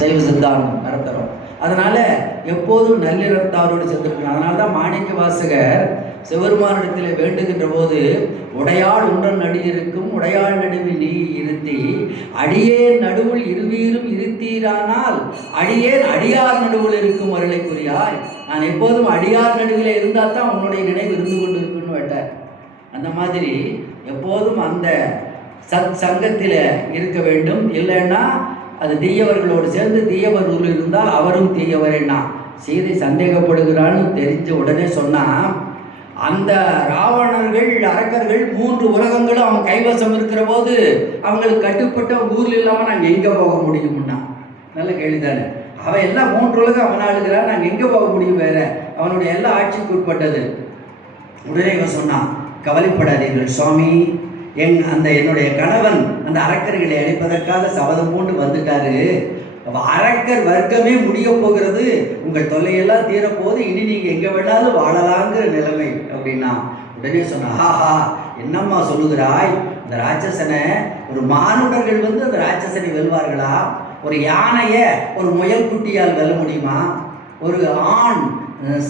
சைவ சித்தாந்தம் நடத்துகிறோம். அதனால் எப்போதும் நல்லிறத்தாரோடு சென்றிருக்கணும். அதனால தான் மாணிக்க வாசகர் சிவருமானிடத்தில் வேண்டுகின்ற போது உடையாள் உடன் நடியிருக்கும் உடையாள் நடுவில் நீ இருத்தி அடியேன் நடுவில் இருவீரும் இருத்தீரானால் அடியேன் அடியார் நடுவில் இருக்கும் அருளை புரியாய். நான் எப்போதும் அடியார் நடுவில் இருந்தால் தான் உன்னுடைய நினைவு இருந்து கொண்டு இருக்குன்னு வேட்டார். அந்த மாதிரி எப்போதும் அந்த சங்கத்தில் இருக்க வேண்டும். இல்லைன்னா அது தீயவர்களோடு சேர்ந்து தீயவர் இருந்தால் அவரும் தீயவரேன்னா சீதை சந்தேகப்படுகிறான்னு தெரிஞ்ச உடனே சொன்னால் அந்த ராவணர்கள் அரக்கர்கள் 3 உலகங்களும் அவன் கைவசம் இருக்கிற போது அவங்களுக்கு கட்டுப்பட்ட ஊரில் இல்லாமல் நாங்கள் எங்கே போக முடியும்னா நல்ல கேள்விதானே. அவன் எல்லாம் 3 உலகம் அவன் ஆளுகிறான், நாங்கள் எங்கே போக முடியும்? வேற அவனுடைய எல்லா ஆட்சிக்கு உட்பட்டது. உடனே இவன் சொன்னான், கவலைப்படாதீர்கள் சுவாமி, என்னுடைய கணவன் அந்த அரக்கர்களை அழிப்பதற்காக சபதம் பூண்டு வந்துட்டாரு. அரக்கர் வர்க்கமே முடிய போகிறது, உங்கள் தொல்லையெல்லாம் தீரப்போது, இனி நீங்கள் எங்கே வேணாலும் வாழலாங்கிற நிலைமை அப்படின்னா உடனே சொன்ன, ஆஹா என்னம்மா சொல்லுகிறாய்? இந்த ராட்சசனை ஒரு மானுடர்கள் அந்த ராட்சசனை வெல்வார்களா? ஒரு யானையை ஒரு முயல் குட்டியால் வெல்ல முடியுமா? ஒரு ஆண்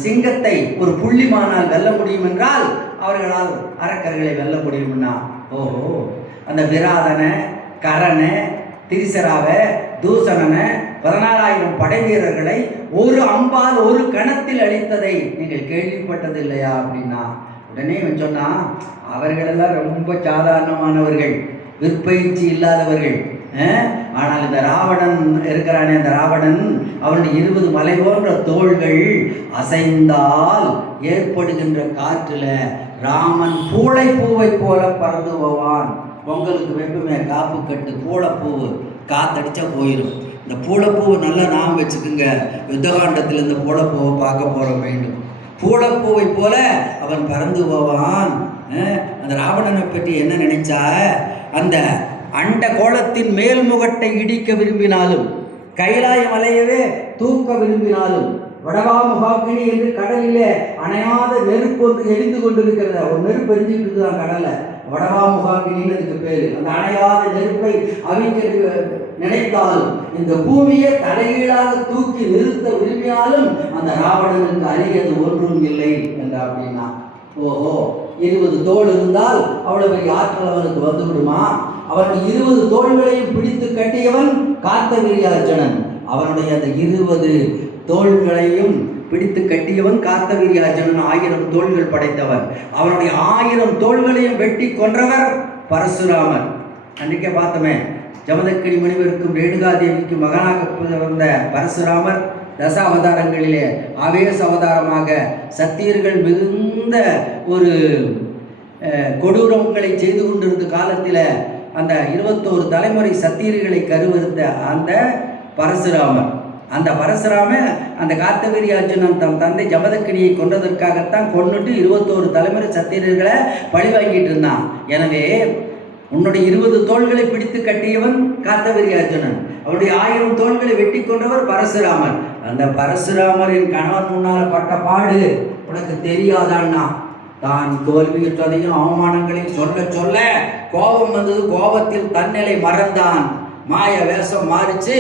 சிங்கத்தை ஒரு புள்ளிமானால் வெல்ல முடியும் என்றால் அவர்களால் அரக்கர்களை வெல்ல முடியும்னா, ஓஹோ அந்த விராதனை கரனை திரிசராவை தூசணனை 16,000 படை வீரர்களை ஒரு அம்பால் ஒரு கணத்தில் அழித்ததை நீங்கள் கேள்விப்பட்டது இல்லையா அப்படின்னா உடனே இவன் சொன்னா, அவர்களெல்லாம் ரொம்ப சாதாரணமானவர்கள், விற்பயிற்சி இல்லாதவர்கள். ஆனால் இந்த ராவணன் இருக்கிறானே, அந்த ராவணன் அவனுடைய 20 மலை போன்ற தோள்கள் அசைந்தால் ஏற்படுகின்ற காற்றுல ராமன் பூளைப்பூவை போல பறந்து போவான். பொங்கலுக்கு வெப்பமே காப்பு கட்டு பூளைப்பூவு காத்தடிச்சா போயிடும். இந்த பூளைப்பூவை நல்லா நாம் வச்சுக்குங்க. யுத்தகாண்டத்தில் இந்த பூளைப்பூவை பார்க்க போற வேண்டும். பூளைப்பூவை போல அவன் பறந்து போவான். அந்த ராவணனை பற்றி என்ன நினைச்சா, அந்த அண்ட கோலத்தின் மேல்முகட்டை இடிக்க விரும்பினாலும் கைலாய மலையவே தூக்க விரும்பினாலும் வடவாமுகாக்கினி என்று கடலிலே அணையாத நெருப்பு ஒன்று எரிந்து கொண்டிருக்கிறத, ஒரு நெருப்பு எரிஞ்சுட்டு இருக்குதான் கடலை, வடவாமுகாக்கினின்னு அதுக்கு பேரு. அந்த அணையாத நெருப்பை அவிக்க நினைத்தாலும் இந்த பூமியை தலைகீழாக தூக்கி நிறுத்த விரும்பினாலும் அந்த ராவணனுக்கு அரியது ஒன்றும் இல்லை என்று அப்படின்னா, ஓஹோ 20 தோள் இருந்தால் அவ்வளவு பெரிய ஆற்றல் அவனுக்கு வந்து விடுமா? அவனுடைய 20 தோள்களையும் பிடித்து கட்டியவன் கார்த்தவீர்யார்ஜுனன். அவனுடைய அந்த 20 தோள்களையும் பிடித்து கட்டியவன் கார்த்தவீர்யார்ஜுனன். 1000 தோள்கள் படைத்தவன். அவனுடைய 1000 தோள்களையும் வெட்டி கொன்றவர் பரசுராமர். அன்றைக்கே பார்த்தோமே, ஜமதக்கினி முனிவருக்கும் ரேணுகாதேவிக்கும் மகனாக பிறந்த பரசுராமர் தசாவதாரங்களிலே ஆவேச அவதாரமாக சத்தியர்கள் மிகுந்த ஒரு கொடூரங்களை செய்து கொண்டிருந்த காலத்தில் அந்த 21 தலைமுறை சத்தியர்களை கருவறுத்த அந்த பரசுராமர், அந்த பரசுராமன் அந்த கார்த்தவீர்யார்ஜுனன் தம் தந்தை ஜமதக்கினியை கொன்றதற்காகத்தான் கொன்னுட்டு 21 தலைமுறை சத்தியர்களை பழி வாங்கிட்டு இருந்தான். எனவே உன்னுடைய 20 தோள்களை பிடித்து கட்டியவன் கார்த்தவீர்யார்ஜுனன், அவருடைய 1000 தோள்களை வெட்டி கொண்டவர் பரசுராமர். அந்த பரசுராமரின் கணவன் முன்னால் பட்ட பாடு உனக்கு தெரியாதான்னா, தான் தோல்வியுற்றதையும் அவமானங்களையும் சொல்ல சொல்ல கோபம் வந்தது. கோபத்தில் தன்னிலை மறந்தான். மாய வேஷம் மாறிச்சு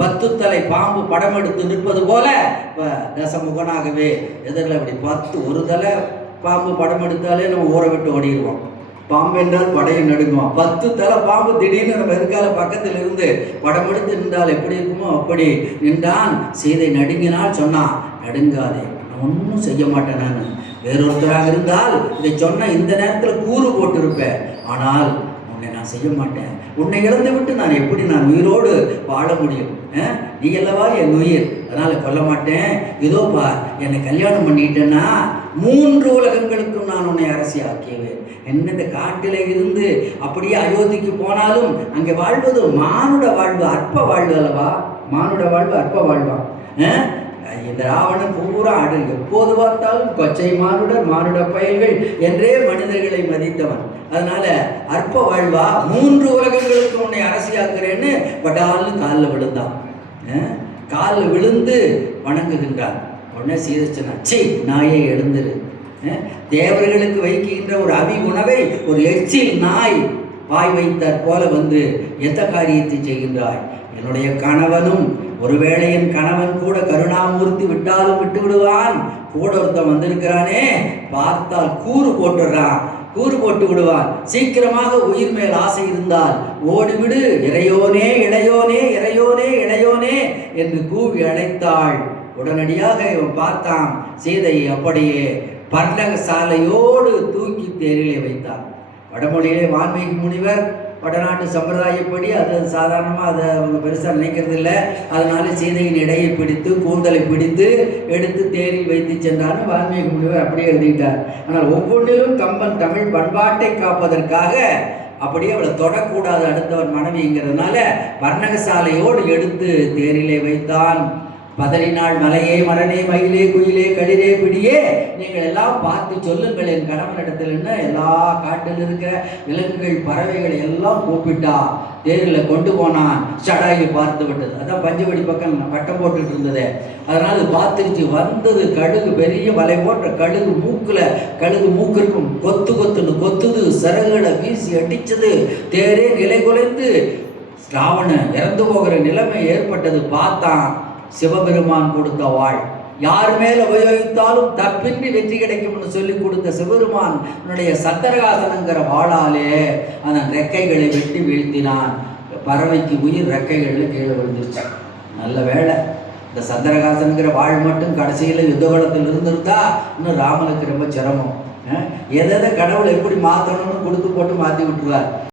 10 தலை பாம்பு படம் எடுத்து நிற்பது போல தசமுகனாகவே எதிரில் அப்படி 10 ஒரு தலை பாம்பு படம் எடுத்தாலே நம்ம ஊரை விட்டு ஓடிடுவோம். பாம்பு என்றால் படையை நடுங்குவோம். 10 தலை பாம்பு திடீர்னு நம்ம எதிர்கால பக்கத்தில் இருந்து படம் எடுத்து நின்றால் எப்படி இருக்குமோ அப்படி நின்றான். சீதை நடுங்கினால் சொன்னான், நடுங்காதே, நான் ஒன்றும் செய்ய மாட்டேன். நான் வேறொருத்தராக இருந்தால் இதை சொன்ன இந்த நேரத்தில் கூறு போட்டிருப்பேன். ஆனால் உன்னை நான் செய்ய மாட்டேன். உன்னை இழந்து விட்டு நான் எப்படி உயிரோடு வாழ முடியும்? நீ அல்லவா என் உயிர், அதனால் கொல்ல மாட்டேன். இதோ பார், என்னை கல்யாணம் பண்ணிட்டேன்னா 3 உலகங்களுக்கும் நான் உன்னை அரசி ஆக்கியவேன். என்ன இந்த காட்டில் இருந்து அப்படியே அயோத்திக்கு போனாலும் அங்கே வாழ்வது மானுட வாழ்வு, அற்ப வாழ்வு அல்லவா? மானுட வாழ்வு அற்ப வாழ்வான். இந்த ராவணன் பூரா ஆடு, எப்போது பார்த்தாலும் கொச்சை மானுடர் மானுட பயல்கள் என்றே மனிதர்களை மதித்தவன். அதனால அற்ப வாழ்வா, 3 உலகங்களுக்கு உன்னை அரசியாக்குறேன்னு பட்டாலும் காலில் விழுந்தான். காலில் விழுந்து வணங்குகின்றான். உடனே சீதச்சனா, சீ நாயை எழுந்துரு, தேவர்களுக்கு வைக்கின்ற ஒரு அவி உணவை ஒரு எச்சில் நாய் வாய் வைத்தாற் போல வந்து எந்த காரியத்தை செய்கின்றாய்? என்னுடைய கணவனும், ஒருவேளை என் கணவன் கூட கருணாமூர்த்தி விட்டாலும் விட்டு விடுவான், கூட ஒருத்தன் வந்திருக்கிறானே பார்த்தால் கூறு போட்டுடுறான், கூறு போட்டு விடுவான், சீக்கிரமாக உயிர் மேல் ஆசை இருந்தால் ஓடிவிடு, இறையோனே இளையோனே, இறையோனே இளையோனே என்று கூவி அழைத்தாள். உடனடியாக இவன் பார்த்தான், சீதையை அப்படியே பர்ணக சாலையோடு தூக்கி தேரிலே வைத்தான். வடமொழியிலே வால்மீகி முனிவர் வடநாட்டு சம்பிரதாயப்படி அது சாதாரணமாக அதை அவங்க பெருசாக நினைக்கிறது இல்லை. அதனால சீதையின் இடையை பிடித்து கூந்தலை பிடித்து எடுத்து தேரில் வைத்து சென்றான்னு வால்மீகி முனிவர் அப்படியே எழுதிட்டார். ஆனால் ஒவ்வொன்றிலும் கம்பன் தமிழ் பண்பாட்டை காப்பதற்காக அப்படியே அவளை தொடக்கூடாது அடுத்தவர் மனைவிங்கிறதுனால பர்ணகசாலையோடு எடுத்து தேரிலே வைத்தான். பதறினாள் மலையே மரனே மயிலே குயிலே களிரே பிடியே, நீங்கள் எல்லாம் பார்த்து சொல்லுங்கள் என் கணவனிடத்தில் என்ன. எல்லா காட்டில் இருக்கிற விலங்குகள் பறவைகளை எல்லாம் கூப்பிட்டா, தேரில் கொண்டு போனான். சடாயு பார்த்து விட்டது, அதான் பஞ்சவடி பக்கம் வட்டம் போட்டுட்டு இருந்தது. அதனால அது பார்த்துருச்சு. வந்தது கழுகு, பெரிய மலை போன்ற கழுகு, கழுகு மூக்கு இருக்கும், கொத்து கொத்துன்னு கொத்துது, சிறகுகளை வீசி அடிச்சது, தேரே நிலை குலைந்து ராவணன் இறந்து போகிற நிலைமை ஏற்பட்டது. பார்த்தான், சிவபெருமான் கொடுத்த வாழ், யார் மேல் உபயோகித்தாலும் தப்பின்றி வெற்றி கிடைக்கும்னு சொல்லி கொடுத்த சிவபெருமான் சந்தரகாசனங்கிற வாளாலே அதன் ரெக்கைகளை வெட்டி வீழ்த்தினான். பறவைக்கு உயிர் ரெக்கைகளில் கீழே விழுந்துருச்சு. நல்ல வேலை இந்த சந்தரகாசன்கிற வாழ் மட்டும் கடைசியில் யுத்தகலத்தில் இருந்திருந்தா இன்னும் ராமனுக்கு ரொம்ப சிரமம். எதை கடவுளை எப்படி மாற்றணும்னு கொடுத்து போட்டு மாற்றி விட்டுருவார்.